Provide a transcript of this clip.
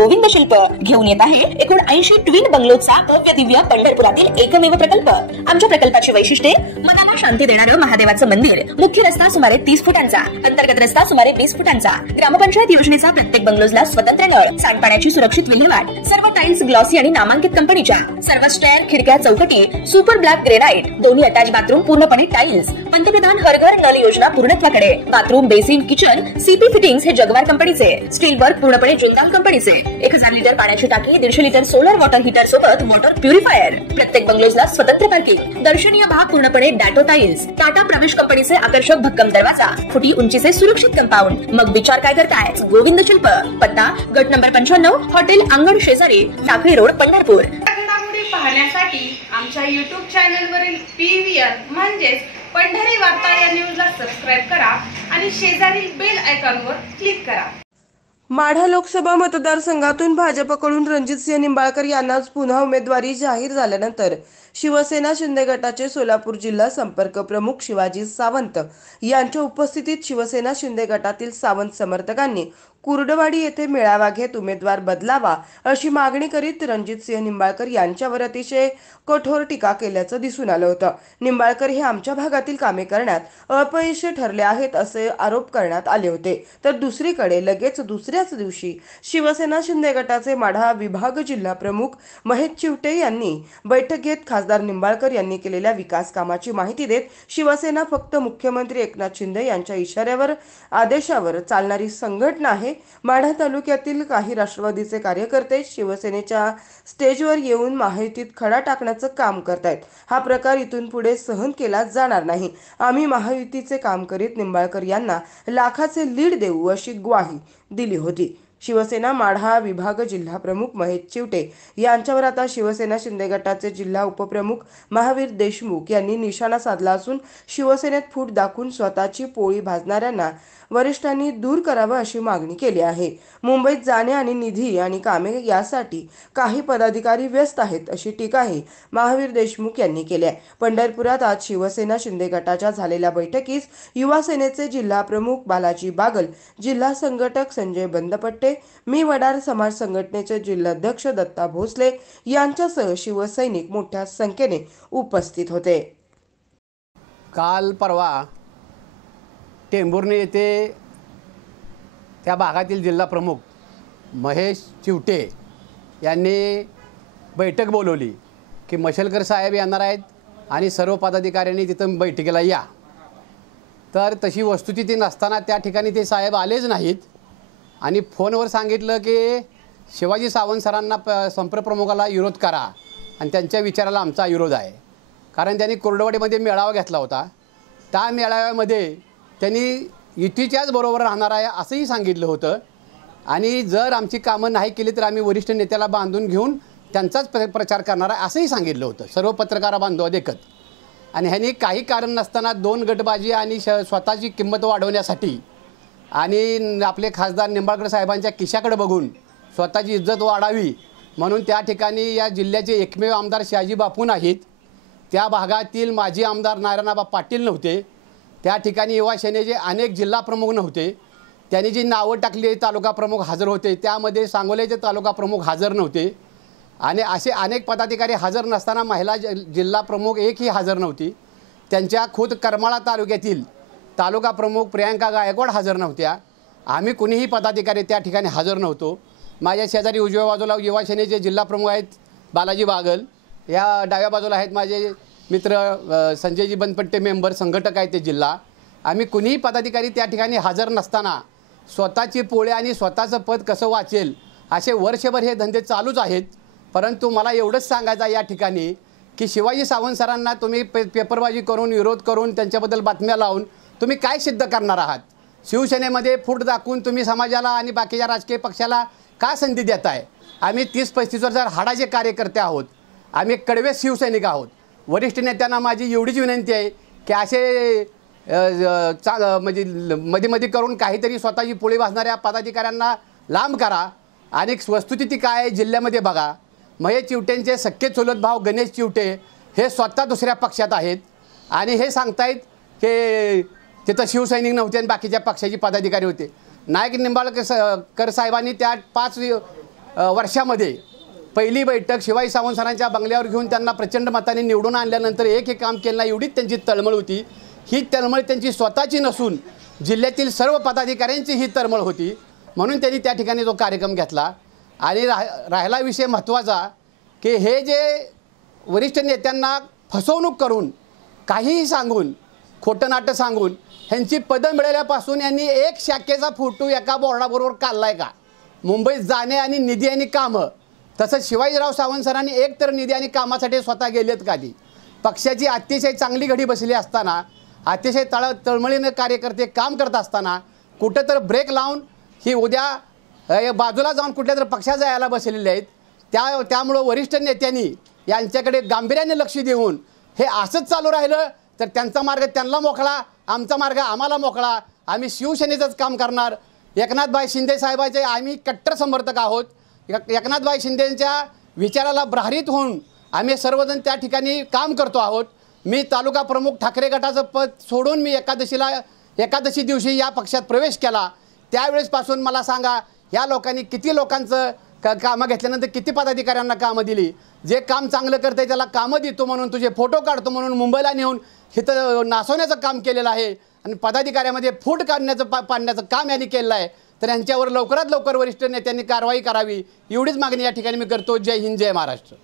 गोविंद शिल्प घेऊन येत आहे एकूण 80 ट्विन बंगलोचा भव्य दिव्य पंढरपुरातील एकमेव प्रकल्प। आमच्या प्रकल्पाची वैशिष्ट्ये मनाला शांती देणारं महादेवाचं मंदिर, मुख्य रस्ता सुमारे 30 फुटांचा, अंतर्गत रस्ता सुमारे 20 फुटांचा, ग्रामपंचायत योजनेचा प्रत्येक बंगलोजला स्वतंत्र नळ, सांडपाण्याची सुरक्षित विल्हेवाट, सर्व टाइल्स ग्लॉसी आणि नामांकित कंपनीच्या, सर्व स्टेअर, खिडक्या, चौकटी सुपर ब्लॅक ग्रेनाइट, दोन्ही अटॅच बाथरूम पूर्णपणे टाइल्स, पंतप्रधान हर घर नल योजना पूर्णत्वाकडे, bathroom, basin, kitchen CP fittings हे जगवार कंपनीचे, स्टील वर्क पूर्णपणे जुंदाल कंपनीचे, 1000 लिटर पाण्याची टाकी, 150 लिटर सोलर वॉटर हीटर सोबत वॉटर प्युरिफायर, प्रत्येक बंगलोजला स्वतंत्र पार्किंग, दर्शनीय भाग पूर्णपणे डॅटो टाइल्स, टाटा प्रवेश कंपनीचे आकर्षक भक्कम दरवाजा, फुटी उंचीचे सुरक्षित कंपाऊंड। मग विचार काय करताय? गोविंद शिल्प, पत्ता गट नंबर 95, हॉटेल अंगण शेजारी, टाकळी रोड, पंढरपूर। घडामोडी पाहण्यासाठी आमच्या YouTube चॅनलवरील PVR म्हणजेच पंढरी वार्ता या न्यूजला सबस्क्राइब करा आणि शेजारील बेल आयकॉनवर क्लिक करा। माढा लोकसभा मतदारसंघातून भाजपकडून रणजितसिंह निंबाळकर यांनाच पुन्हा उमेदवारी जाहीर झाल्यानंतर शिवसेना शिंदे गटाचे सोलापूर जिल्हा संपर्क प्रमुख शिवाजी सावंत यांच्या उपस्थितीत शिवसेना शिंदे गटातील सावंत समर्थकांनी कुर्डवाडी येथे मेळावा घेत उमेदवार बदलावा अशी मागणी करीत रणजितसिंह निंबाळकर यांच्यावर अतिशय कठोर टीका केल्याचं दिसून आलं होतं। निंबाळकर हे आमच्या भागातील कामे करण्यात अपयशी ठरले आहेत असे आरोप करण्यात आले होते। तर दुसरीकडे लगेच दुसऱ्याच दिवशी शिवसेना शिंदे गटाचे माढा विभाग जिल्हा प्रमुख महेश चिवटे यांनी बैठक घेत खासदार निंबाळकर यांनी केलेल्या विकास कामाची माहिती देत शिवसेना फक्त मुख्यमंत्री एकनाथ शिंदे यांच्या इशाऱ्यावर आदेशावर चालणारी संघटना आहे। माढा तालुक्यातील काही राष्ट्रवादीचे कार्यकर्ते शिवसेनेच्या स्टेजवर येऊन महायुतीत खडा टाकण्याचं काम करतायत। हा प्रकार इथून पुढे सहन केला जाणार नाही। आम्ही महायुतीचे काम करीत निंबाळकर यांना लाखाचे लीड देऊ अशी ग्वाही दिली होती। शिवसेना माढा विभाग जिल्हा प्रमुख महेश चिवटे यांच्यावर आता शिवसेना शिंदे गटाचे जिल्हा उपप्रमुख महावीर देशमुख यांनी निशाणा साधला असून शिवसेनेत फूट दाखवून स्वतःची पोळी भाजणाऱ्यांना वरिष्ठांनी दूर करावं अशी मागणी केली आहे। मुंबईत जाणे आणि निधी आणि कामे यासाठी काही पदाधिकारी व्यस्त आहेत अशी टीकाही महावीर देशमुख यांनी केली आहे। पंढरपुरात आज शिवसेना शिंदे गटाच्या झालेल्या बैठकीस युवा सेनेचे जिल्हा प्रमुख बालाजी बागल, जिल्हा संघटक संजय बंदपट्टे, मी वडार समाज संघटनेचे जिल्हाध्यक्ष दत्ता भोसले यांच्यासह शिवसैनिक मोठ्या संख्येने उपस्थित होते। काल परवा टेंभुर्णी येथे त्या भागातील जिल्हा प्रमुख महेश चिवटे यांनी बैठक बोलवली की मशेलकर साहेब येणार आहेत आणि सर्व पदाधिकाऱ्यांनी तिथं बैठकीला या। तर तशी वस्तुस्थिती नसताना त्या ठिकाणी ते साहेब आलेच नाहीत आणि फोनवर सांगितलं की शिवाजी सावंत सरांना संपर्क प्रमुखाला विरोध करा आणि त्यांच्या विचाराला आमचा विरोध आहे। कारण त्यांनी कुर्डवाडीमध्ये मेळावा घेतला होता। त्या मेळाव्यामध्ये त्यांनी युतीच्याच बरोबर राहणार आहे असंही सांगितलं होतं आणि जर आमची कामं नाही केली तर आम्ही वरिष्ठ नेत्याला बांधून घेऊन त्यांचाच प्रचार करणार आहे असंही सांगितलं होतं सर्व पत्रकार बांधव देखत। आणि ह्यांनी काही कारण नसताना दोन गटबाजी आणि स्वतःची किंमत वाढवण्यासाठी आणि आपले खासदार निंबाळकर साहेबांच्या खिशाकडे बघून स्वतःची इज्जत वाढावी म्हणून त्या ठिकाणी या जिल्ह्याचे एकमेव आमदार शहाजी बापू नाहीत, त्या भागातील माजी आमदार नारायणआबा पाटील नव्हते, त्या ठिकाणी युवा सेनेचे अनेक जिल्हा प्रमुख नव्हते, त्यांनी जी नावं टाकली तालुका प्रमुख हजर होते त्यामध्ये सांगोल्याचे तालुका प्रमुख हजर नव्हते आणि असे अनेक पदाधिकारी हजर नसताना महिला जिल्हा प्रमुख एकही हजर नव्हती। त्यांच्या खुद करमाळा तालुक्यातील तालुका प्रमुख प्रियांका गायकवाड हजर नव्हत्या। आम्ही कुणीही पदाधिकारी त्या ठिकाणी हजर नव्हतो। माझ्या शेजारी उजव्या बाजूला युवा सेनेचे जिल्हा प्रमुख आहेत बालाजी बागल, या डाव्या बाजूला आहेत माझे मित्र संजयजी बंदपट्टे मेंबर संघटक आहेत ते जिल्हा। आम्ही कुणीही पदाधिकारी त्या ठिकाणी हजर नसताना स्वतःची पोळे आणि स्वतःचं पद कसं वाचेल असे वर्षभर हे धंदे चालूच आहेत। परंतु मला एवढंच सांगायचं या ठिकाणी की शिवाजी सावंत सरांना तुम्ही पेपरबाजी करून विरोध करून त्यांच्याबद्दल बातम्या लावून तुम्ही काय सिद्ध करणार आहात? शिवसेनेमध्ये फूट दाखवून तुम्ही समाजाला आणि बाकीच्या राजकीय पक्षाला का संधी देताय? आम्ही 30-35 वर्ष हाडाचे कार्यकर्ते आहोत, आम्ही कडवे शिवसैनिक आहोत। वरिष्ठ नेत्यांना माझी एवढीच विनंती आहे की असे म्हणजे मध्ये करून काहीतरी स्वतःची पोळी भाजणाऱ्या पदाधिकाऱ्यांना लांब करा आणि वस्तुस्थिती काय आहे जिल्ह्यामध्ये बघा। महेश चिवटेंचे सख्खे चुलत भाऊ गणेश चिवटे हे स्वतः दुसऱ्या पक्षात आहेत आणि हे सांगतायत की तिथं शिवसैनिक नव्हते आणि बाकीच्या पक्षाचे पदाधिकारी होते। नायक निंबाळकर साहेबांनी त्या वर्षामध्ये पहिली बैठक शिवाजी सावंत सरांच्या बंगल्यावर घेऊन त्यांना प्रचंड मताने निवडून आणल्यानंतर एक काम केलं नाही, एवढीच त्यांची तळमळ होती. ही तळमळ त्यांची स्वतःची नसून जिल्ह्यातील सर्व पदाधिकाऱ्यांची ही तळमळ होती. म्हणून त्यांनी त्या ठिकाणी जो कार्यक्रम घेतला. आणि राहिला विषय महत्त्वाचा की हे जे वरिष्ठ नेत्यांना फसवणूक करून काहीही सांगून खोटं नाटं सांगून ह्यांची पदं मिळाल्यापासून यांनी एक शाखेचा फोटो एका बोर्डाबरोबर काढलाय का? मुंबईत जाणे आणि निधी आणि कामं. तसंच शिवाजीराव सावंत सरांनी एक तर निधी आणि कामासाठी स्वतः गेलेत का? ती पक्षाची अतिशय चांगली घडी बसली असताना, अतिशय तळमळीने कार्यकर्ते काम करत असताना कुठं तर ब्रेक लावून ही उद्या बाजूला जाऊन कुठल्या तर पक्षात जायला बसलेले आहेत. त्यामुळं वरिष्ठ नेत्यांनी यांच्याकडे गांभीर्याने लक्ष देऊन हे असंच चालू राहिलं तर त्यांचा मार्ग त्यांना मोकळा, आमचा मार्ग आम्हाला मोकळा. आम्ही शिवसेनेचंच काम करणार. एकनाथभाई शिंदे साहेबांचे आम्ही कट्टर समर्थक आहोत. एकनाथभाई शिंदेंच्या विचाराला प्रभावित होऊन आम्ही सर्वजण त्या ठिकाणी काम करतो आहोत. मी तालुका प्रमुख ठाकरे गटाचं पद सोडून मी एकादशी दिवशी या पक्षात प्रवेश केला. त्यावेळेसपासून मला सांगा या लोकांनी किती लोकांचं कामं घेतल्यानंतर किती पदाधिकाऱ्यांना कामं दिली. जे काम चांगलं करते त्याला कामं देतो म्हणून, तुझे फोटो काढतो म्हणून मुंबईला नेऊन इथं नासवण्याचं काम केलेलं आहे आणि पदाधिकाऱ्यामध्ये फूट पाडण्याचं काम यांनी केलेलं आहे. तर यांच्यावर लवकरात लवकर वरिष्ठ नेत्यांनी कारवाई करावी एवढीच मागणी या ठिकाणी मी करतो. जय हिंद, जय महाराष्ट्र.